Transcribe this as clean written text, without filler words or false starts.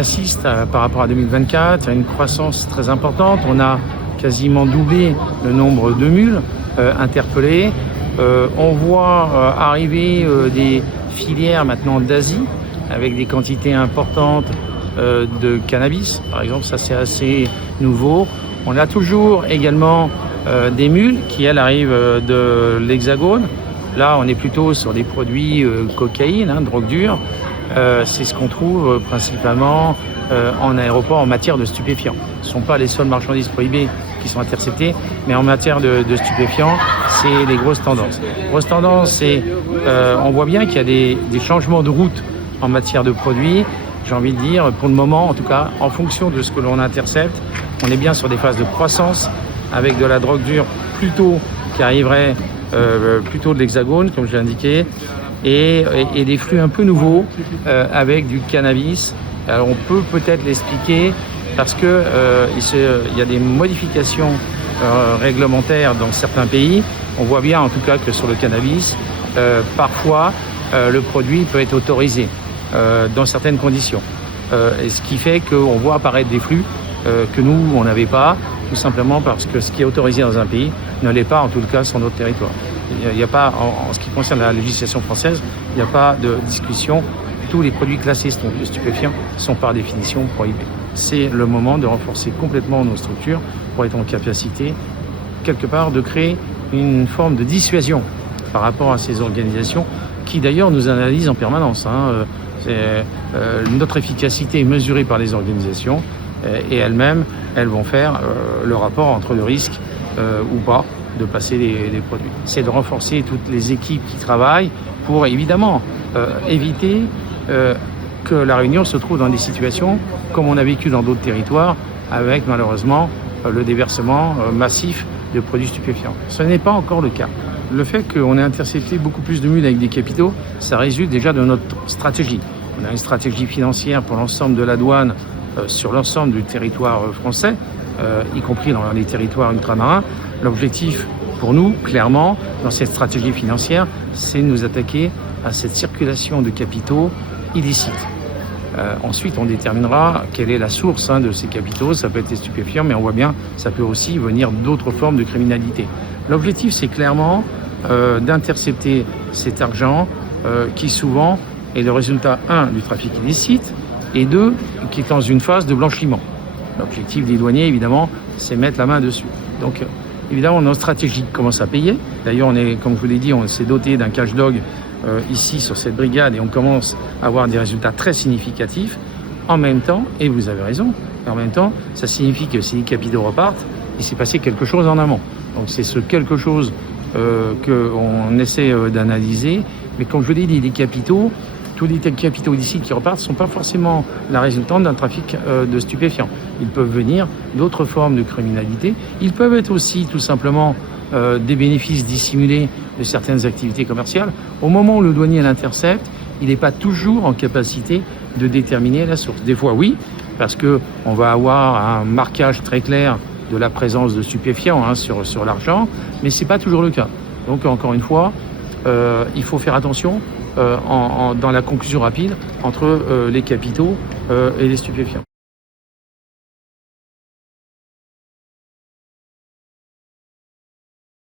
assiste par rapport à 2024 à une croissance très importante. On a quasiment doublé le nombre de mules interpellées. On voit arriver des filières maintenant d'Asie avec des quantités importantes de cannabis. Par exemple, ça c'est assez nouveau. On a toujours également des mules qui, elles, arrivent de l'Hexagone. Là, on est plutôt sur des produits cocaïne, drogue dure. C'est ce qu'on trouve principalement en aéroport en matière de stupéfiants. Ce ne sont pas les seules marchandises prohibées qui sont interceptées, mais en matière de stupéfiants, c'est les grosses tendances. Grosse tendance, c'est on voit bien qu'il y a des changements de route en matière de produits. J'ai envie de dire, pour le moment, en tout cas, en fonction de ce que l'on intercepte, on est bien sur des phases de croissance avec de la drogue dure plutôt qui arriverait plutôt de l'Hexagone, comme je l'ai indiqué, et des flux un peu nouveaux avec du cannabis. Alors on peut peut-être l'expliquer parce que il y a des modifications réglementaires dans certains pays. On voit bien en tout cas que sur le cannabis, parfois le produit peut être autorisé dans certaines conditions. Et ce qui fait qu'on voit apparaître des flux que nous, on n'avait pas, tout simplement parce que ce qui est autorisé dans un pays ne l'est pas en tout cas sur notre territoire. Il n'y a pas, en ce qui concerne la législation française, il n'y a pas de discussion. Tous les produits classés stupéfiants sont par définition prohibés. C'est le moment de renforcer complètement nos structures pour être en capacité, quelque part, de créer une forme de dissuasion par rapport à ces organisations qui d'ailleurs nous analysent en permanence. Notre efficacité est mesurée par les organisations et elles-mêmes, elles vont faire le rapport entre le risque ou pas de passer les produits. C'est de renforcer toutes les équipes qui travaillent pour évidemment éviter que la Réunion se trouve dans des situations comme on a vécu dans d'autres territoires avec malheureusement le déversement massif de produits stupéfiants. Ce n'est pas encore le cas. Le fait qu'on ait intercepté beaucoup plus de mules avec des capitaux, ça résulte déjà de notre stratégie. On a une stratégie financière pour l'ensemble de la douane sur l'ensemble du territoire français, y compris dans les territoires ultramarins. L'objectif pour nous, clairement, dans cette stratégie financière, c'est de nous attaquer à cette circulation de capitaux illicites. Ensuite, on déterminera quelle est la source de ces capitaux. Ça peut être les stupéfiants, mais on voit bien, ça peut aussi venir d'autres formes de criminalité. L'objectif, c'est clairement d'intercepter cet argent qui souvent est le résultat, 1, du trafic illicite, et 2, qui est dans une phase de blanchiment. L'objectif des douaniers, évidemment, c'est mettre la main dessus. Donc, évidemment, notre stratégie commence à payer. D'ailleurs, comme je vous l'ai dit, on s'est doté d'un cash dog ici sur cette brigade et on commence à avoir des résultats très significatifs. En même temps, et vous avez raison, en même temps, ça signifie que si les capitaux repartent, il s'est passé quelque chose en amont. Donc c'est ce quelque chose qu'on essaie d'analyser. Mais comme je vous l'ai dit, les capitaux, tous les capitaux d'ici qui repartent ne sont pas forcément la résultante d'un trafic de stupéfiants. Ils peuvent venir d'autres formes de criminalité. Ils peuvent être aussi tout simplement des bénéfices dissimulés de certaines activités commerciales. Au moment où le douanier l'intercepte, il n'est pas toujours en capacité de déterminer la source. Des fois, oui, parce qu'on va avoir un marquage très clair de la présence de stupéfiants sur l'argent, mais ce n'est pas toujours le cas. Donc, encore une fois, il faut faire attention dans la conclusion rapide entre les capitaux et les stupéfiants.